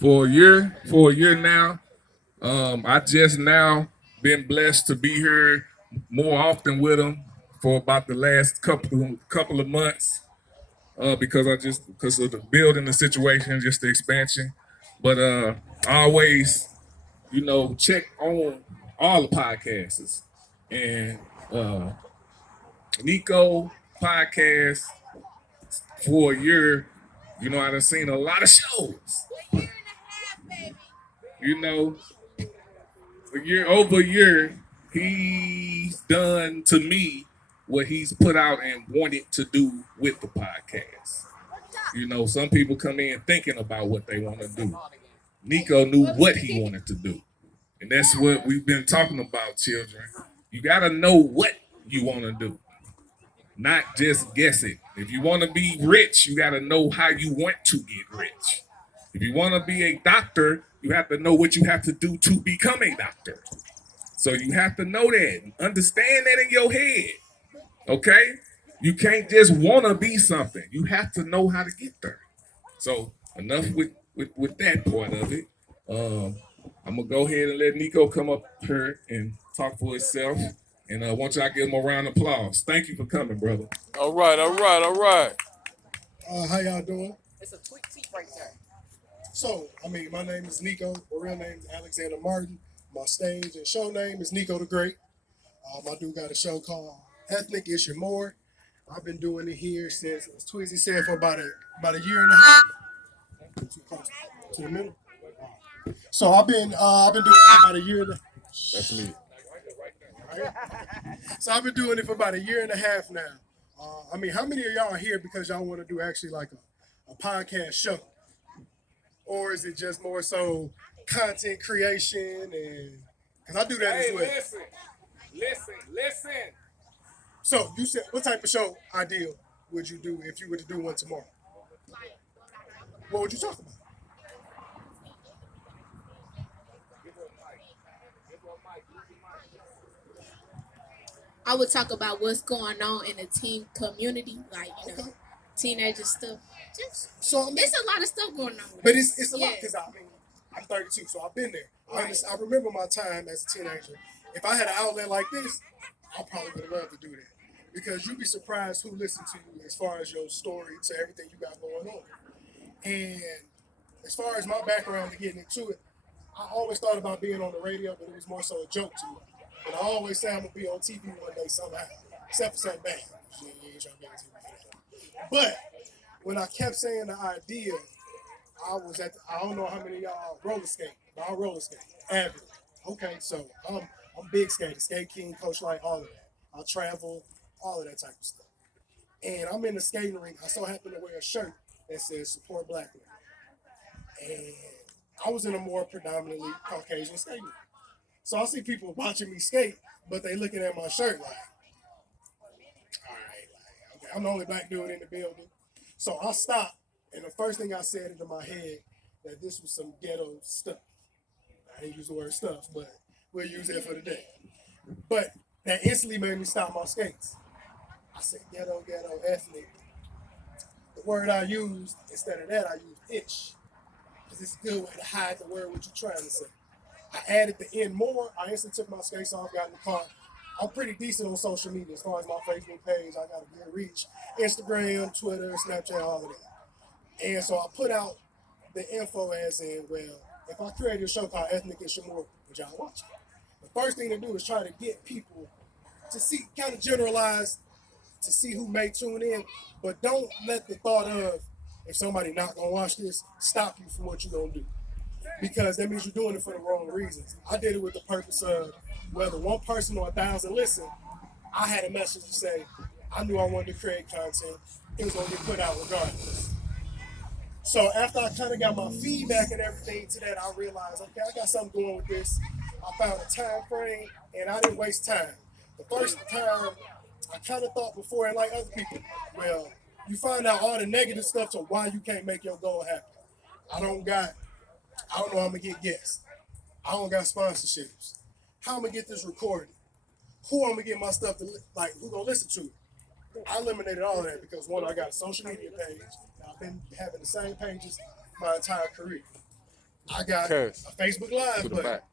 for a year now. I just now been blessed to be here more often with him for about the last couple of months. Because because of the building, the situation, just the expansion. But I always, check on all the podcasts and uh, Nico podcast for a year. I done seen a lot of shows. You know, over a year, he's done to me what he's put out and wanted to do with the podcast. Some people come in thinking about what they want to do. Nico knew what he wanted to do. And that's what we've been talking about, children. You got to know what you want to do, not just guess it. If you want to be rich, you got to know how you want to get rich. If you want to be a doctor, you have to know what you have to do to become a doctor. So you have to know that, understand that in your head, okay? You can't just want to be something. You have to know how to get there. So enough with that part of it. Um, I'm gonna go ahead and let Nico come up here and talk for himself. And I want y'all to give him a round of applause. Thank you for coming, brother. All right, all right, all right. How y'all doing? So, my name is Nico. My real name is Alexander Martin. My stage and show name is Nico the Great. I do got a show called Ethnic Issue More. I've been doing it here since, as Twizzy said, for about a year and a half. Too close to the middle. So I've been doing it for about a year and a That's me. So I've been doing it for about a year and a half now. How many of y'all are here because y'all want to do actually like a podcast show? Or is it just more so content creation and because I do that as well. Listen. So you said what type of show ideal would you do if you were to do one tomorrow? What would you talk about? I would talk about what's going on in the teen community, like Okay. teenager stuff. Just So it's a lot of stuff going on. but it's a lot Yeah. because I'm 32, so I've been there. Right. I remember my time as a teenager. If I had an outlet like this, I probably would have loved to do that because you'd be surprised who listened to you as far as your story to everything you got going on. And as far as my background to getting into it, I always thought about being on the radio, but it was more so a joke to me. And I always say I'm gonna be on TV one day somehow, except for something bad. You ain't trying to be on TV for that. But when I kept saying the idea, I don't know how many of y'all roller skate, but I roller skate. Avid. Okay, so I'm big skater, skate king, coach light, all of that. I travel, all of that type of stuff. And I'm in the skating rink. I so happen to wear a shirt that says support black men. And I was in a more predominantly Caucasian skating rink. So I see people watching me skate, but they looking at my shirt like, all right, like, okay, I'm the only black dude in the building. So I stopped, and the first thing I said into my head that this was some ghetto stuff. I didn't use the word stuff, but we'll use it for the day. But that instantly made me stop my skates. I said ghetto, ethnic. The word I used, instead of that, I used itch. Because it's a good way to hide the word what you're trying to say. I added the N more. I instantly took my skates off, got in the car. I'm pretty decent on social media as far as my Facebook page. I got a good reach. Instagram, Twitter, Snapchat, all of that. And so I put out the info as in, well, if I created a show called Ethnic Issue More, would y'all watch it? The first thing to do is try to get people to see, kind of generalize to see who may tune in, but don't let the thought of if somebody not gonna watch this stop you from what you're gonna do. Because that means you're doing it for the wrong reasons. I did it with the purpose of whether one person or 1,000 listen, I had a message to say, I knew I wanted to create content. It was gonna get put out regardless. So after I kind of got my feedback and everything to that, I realized, okay, I got something going with this. I found a time frame and I didn't waste time. The first time I kind of thought before, and like other people, well, you find out all the negative stuff to why you can't make your goal happen. I don't know how I'm gonna get guests. I don't got sponsorships. How I'm gonna get this recorded? Who I'm gonna get my stuff to who gonna listen to it? I eliminated all of that because one, I got a social media page. I've been having the same pages my entire career. I got Curse. a Facebook Live To the button. back.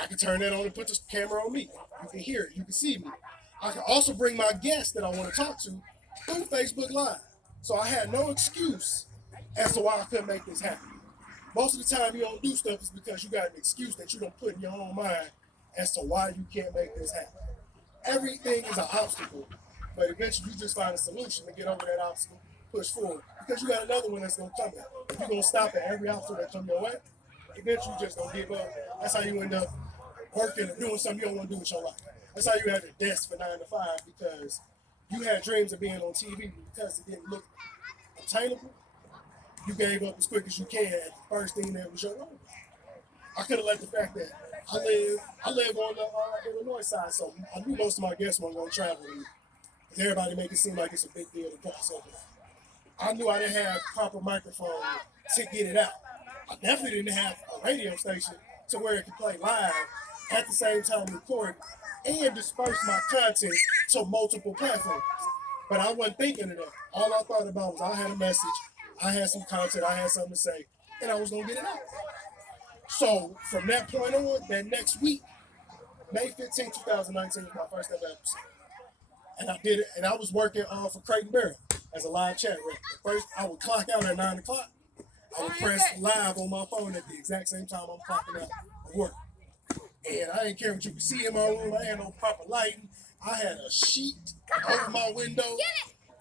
I can turn that on and put the camera on me. You can hear it. You can see me. I can also bring my guests that I want to talk to through Facebook Live. So I had no excuse as to why I couldn't make this happen. Most of the time you don't do stuff is because you got an excuse that you don't put in your own mind as to why you can't make this happen. Everything is an obstacle, but eventually you just find a solution to get over that obstacle, push forward. Because you got another one that's gonna come at. If you're gonna stop at every obstacle that comes your way, eventually you just gonna give up. That's how you end up working or doing something you don't want to do with your life. That's how you had the desk for 9 to 5 because you had dreams of being on TV because it didn't look obtainable. You gave up as quick as you can at the first thing that was your own. I could have let the fact that I live on the Illinois side, so I knew most of my guests weren't going to travel with me. Because everybody make it seem like it's a big deal to come. So I knew I didn't have proper microphone to get it out. I definitely didn't have a radio station to where it could play live at the same time record and disperse my content to multiple platforms. But I wasn't thinking of that. All I thought about was I had a message, I had some content, I had something to say, and I was going to get it out. So from that point on, that next week, May 15, 2019 was my first ever episode. And I did it, and I was working for Creighton Barrow as a live chat rep. First, I would clock out at 9 o'clock. I would press live on my phone at the exact same time I'm clocking out of work. And I didn't care what you could see in my room. I had no proper lighting. I had a sheet over my window.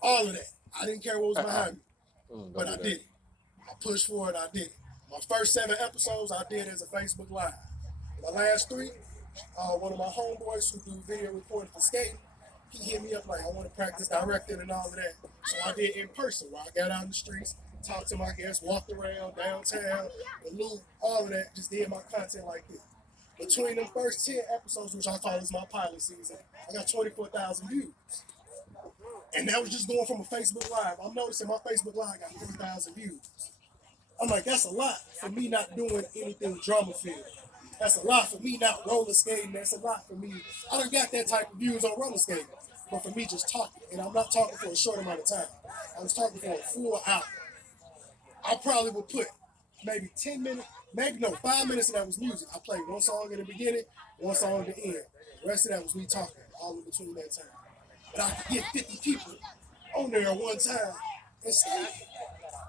All of that. I didn't care what was behind me. But I did it. I pushed forward, I did it. My first 7 episodes I did as a Facebook Live. My last 3, one of my homeboys who do video recording for skating, he hit me up like, I want to practice directing and all of that. So I did in person, where I got out in the streets, talked to my guests, walked around downtown, the loop, all of that, just did my content like this. Between them first 10 episodes, which I call as my pilot season, I got 24,000 views. And that was just going from a Facebook Live. I'm noticing my Facebook Live got 3,000 views. I'm like, that's a lot for me not doing anything drama filled. That's a lot for me not roller skating. That's a lot for me. I done got that type of views on roller skating. But for me just talking, and I'm not talking for a short amount of time. I was talking for a full hour. I probably would put maybe 10 minutes, 5 minutes of that was music. I played one song in the beginning, one song at the end. The rest of that was me talking, all in between that time. But I could get 50 people on there at one time and stay.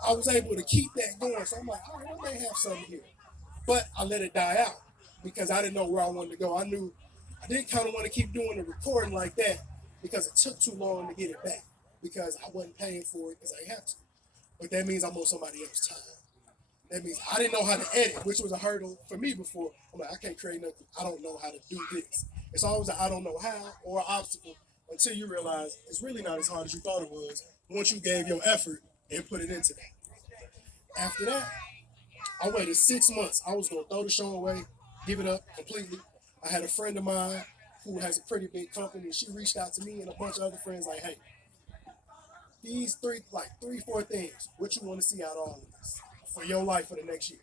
I was able to keep that going. So I'm like, all right, I may have something here. But I let it die out because I didn't know where I wanted to go. I knew I didn't kind of want to keep doing the recording like that because it took too long to get it back because I wasn't paying for it because I had to. But that means I'm on somebody else's time. That means I didn't know how to edit, which was a hurdle for me before. I'm like, I can't create nothing. I don't know how to do this. It's always an I don't know how or an obstacle until you realize it's really not as hard as you thought it was once you gave your effort and put it into that. After that, I waited 6 months. I was going to throw the show away, give it up completely. I had a friend of mine who has a pretty big company, and she reached out to me and a bunch of other friends like, hey, these 3-4 things, what you want to see out of all of this for your life for the next year.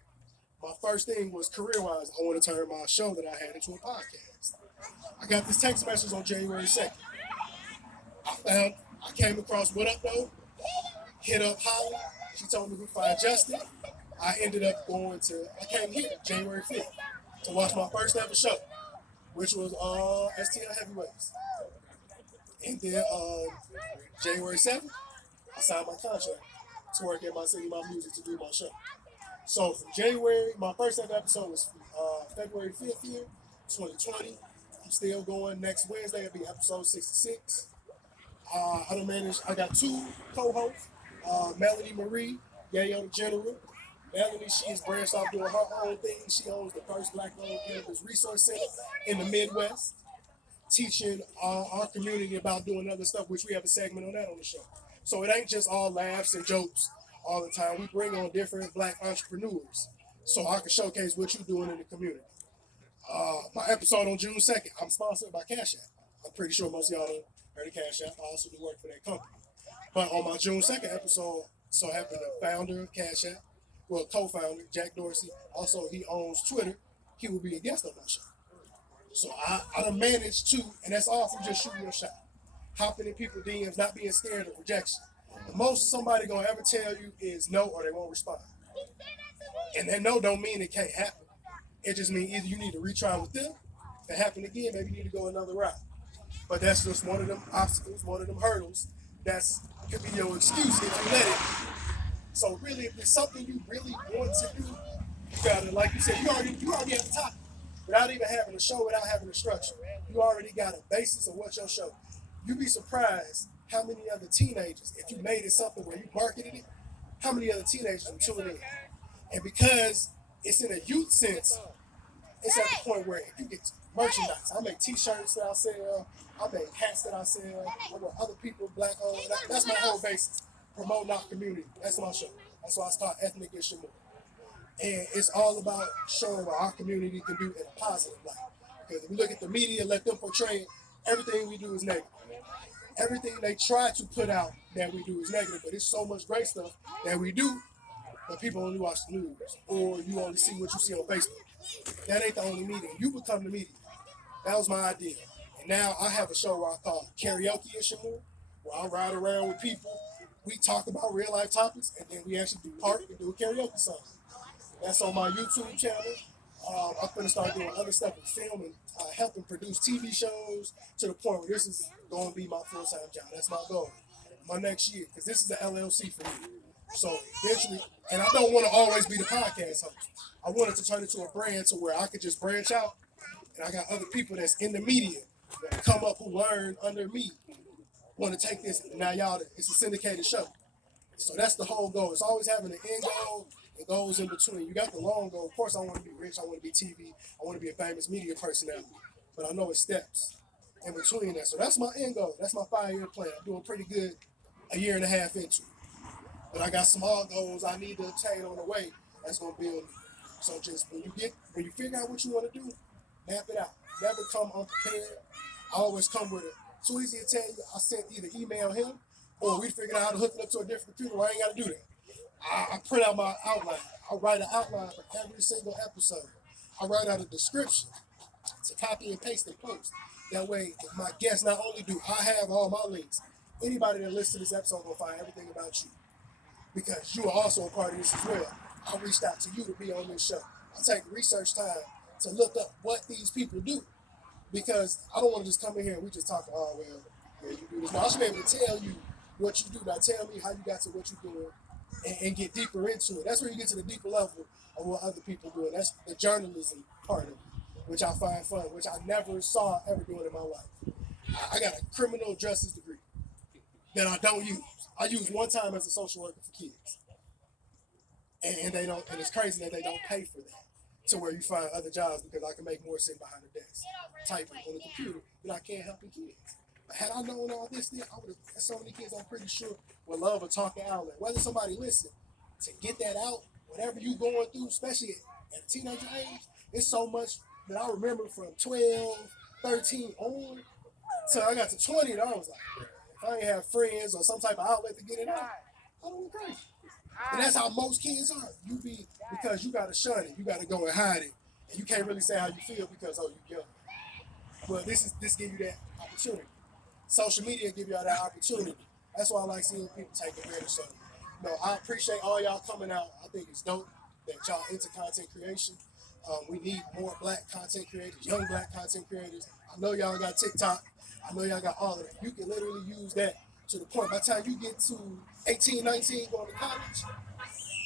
My first thing was career-wise, I want to turn my show that I had into a podcast. I got this text message on January 2nd. I came across What Up Though, hit up Holly. She told me who fired Justin. I ended up I came here January 5th to watch my first ever show, which was STL Heavyweights. And then January 7th, I signed my contract to work at my city, my music to do my show. So from January, my first ever episode was February 5th here, 2020. I'm still going. Next Wednesday, it'll be episode 66. I got 2 co-hosts, Melanie Marie, Yayo the General. Melanie, she is branched off doing her own thing. She owns the first Black-owned cannabis resource center in the Midwest, teaching our community about doing other stuff, which we have a segment on that on the show. So it ain't just all laughs and jokes all the time. We bring on different Black entrepreneurs so I can showcase what you're doing in the community. My episode on June 2nd, I'm sponsored by Cash App. I'm pretty sure most of y'all done heard of Cash App. I also do work for that company. But on my June 2nd episode, so happened the founder of Cash App, well, co-founder, Jack Dorsey, also he owns Twitter. He will be a guest on my show. So I done managed to, and that's all from just shooting your shot. Hopping in people's DMs, not being scared of rejection. The most somebody gonna ever tell you is no or they won't respond. And that no don't mean it can't happen. It just means either you need to retry with them. If it happen again, maybe you need to go another route. But that's just one of them obstacles, one of them hurdles. That's could be your excuse if you let it. So really, if it's something you really want to do, you gotta, like you said, you already have the topic. Without even having a show, without having a structure. You already got a basis of what your show. You'd be surprised how many other teenagers, if you made it something where you marketed it, how many other teenagers would tune in. And because it's in a youth sense, it's at the point where if you get merchandise, I make t-shirts that I sell, I make hats that I sell, I want other people black owned. That's my whole basis. Promoting our community. That's my show. That's why I start Ethnic and Shamour. And it's all about showing what our community can do in a positive light. Because if you look at the media, let them portray it, everything we do is negative. Everything they try to put out that we do is negative, but it's so much great stuff that we do, but people only watch the news, or you only see what you see on Facebook. That ain't the only media. You become the media. That was my idea. And now I have a show where I call Karaoke and Shamour, where I ride around with people. We talk about real life topics, and then we actually do part and do a karaoke song. That's on my YouTube channel. I'm going to start doing other stuff with film and helping produce TV shows to the point where this is going to be my full-time job. That's my goal. My next year, because this is the LLC for me. So eventually, and I don't want to always be the podcast host. I wanted to turn it to a brand to where I could just branch out, and I got other people that's in the media that come up who learn under me. Want to take this, now y'all, it's a syndicated show. So that's the whole goal. It's always having an end goal and goals in between. You got the long goal. Of course, I want to be rich. I want to be TV. I want to be a famous media personality. But I know it's steps in between that. So that's my end goal. That's my 5-year plan. I'm doing pretty good a year and a half into it. But I got small goals I need to obtain on the way that's going to build me. So just when you figure out what you want to do, map it out. Never come unprepared. I always come with it. Too easy to tell you, I sent either email him or we figured out how to hook it up to a different computer where I ain't got to do that. I print out my outline. I write an outline for every single episode. I write out a description to copy and paste and post. That way, if my guests, not only do I have all my links, anybody that listens to this episode will find everything about you. Because you are also a part of this as well. I reached out to you to be on this show. I take research time to look up what these people do. Because I don't want to just come in here and we just talk, oh, well, yeah, you do this. No, I should be able to tell you what you do. Now tell me how you got to what you're doing and get deeper into it. That's where you get to the deeper level of what other people do. And that's the journalism part of it, which I find fun, which I never saw ever doing in my life. I got a criminal justice degree that I don't use. I use one time as a social worker for kids. And they don't, and it's crazy that they don't pay for that. To where you find other jobs because I can make more sitting behind the desk, typing on the computer, than I can helping kids. But had I known all this, then I would have, so many kids I'm pretty sure would love a talking outlet. Whether somebody listen, to get that out, whatever you going through, especially at a teenager age, it's so much that I remember from 12, 13 on till I got to 20 and I was like, if I ain't have friends or some type of outlet to get it out, I don't go crazy. And that's how most kids are. Because you gotta shun it, you gotta go and hide it, and you can't really say how you feel because you young. Well, this give you that opportunity. Social media give y'all that opportunity. That's why I like seeing people take advantage of it. I appreciate all y'all coming out. I think it's dope that y'all into content creation. We need more black content creators, young black content creators. I know y'all got TikTok. I know y'all got all of that. You can literally use that to the point. By the time you get to 18, 19, going to college,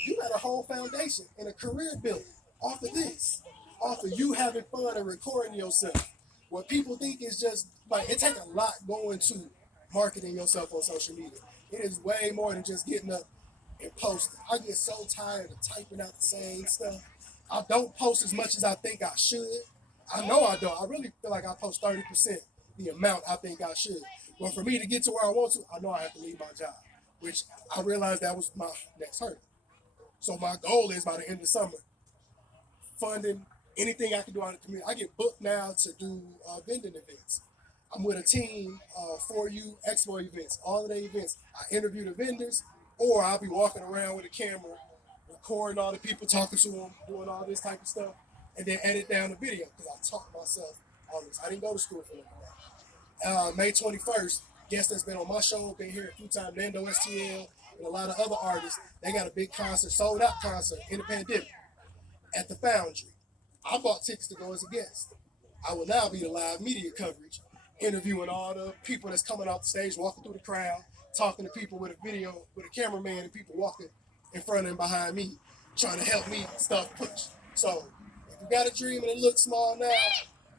you got a whole foundation and a career built off of this, off of you having fun and recording yourself. What people think is just, like, it takes a lot going to marketing yourself on social media. It is way more than just getting up and posting. I get so tired of typing out the same stuff. I don't post as much as I think I should. I know I don't. I really feel like I post 30% the amount I think I should. But for me to get to where I want to, I know I have to leave my job, which I realized that was my next hurdle. So my goal is by the end of the summer, funding anything I can do out of the community. I get booked now to do vending events. I'm with a team for you expo events, all of the events. I interview the vendors, or I'll be walking around with a camera, recording all the people, talking to them, doing all this type of stuff, and then edit down the video because I taught myself all this. I didn't go to school for that. May 21st, guest that's been on my show, been here a few times, Nando STL, and a lot of other artists. They got a big concert, sold out concert in the pandemic. at the Foundry. I bought tickets to go as a guest. I will now be the live media coverage, interviewing all the people that's coming off the stage, walking through the crowd, talking to people with a video, with a cameraman, and people walking in front and behind me, trying to help me stuff push. So if you got a dream and it looks small now,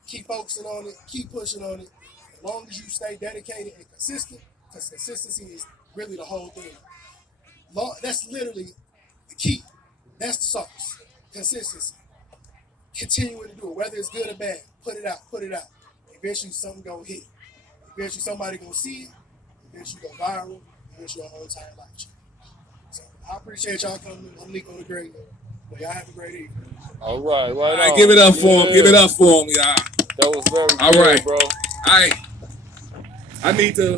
keep focusing on it, keep pushing on it. As long as you stay dedicated and consistent, because consistency is really the whole thing. That's literally the key. That's the sauce. Consistency. Continuing to do it, whether it's good or bad. Put it out, put it out. Eventually something gonna hit. Eventually somebody gonna see it. Eventually go viral. Eventually your whole entire life change. So I appreciate y'all coming. I'm Nico the Great. Well, y'all have a great evening. All right, right All right, on. give it up for him. Give it Yeah. up for him, y'all. That was very All good, right. bro. I need to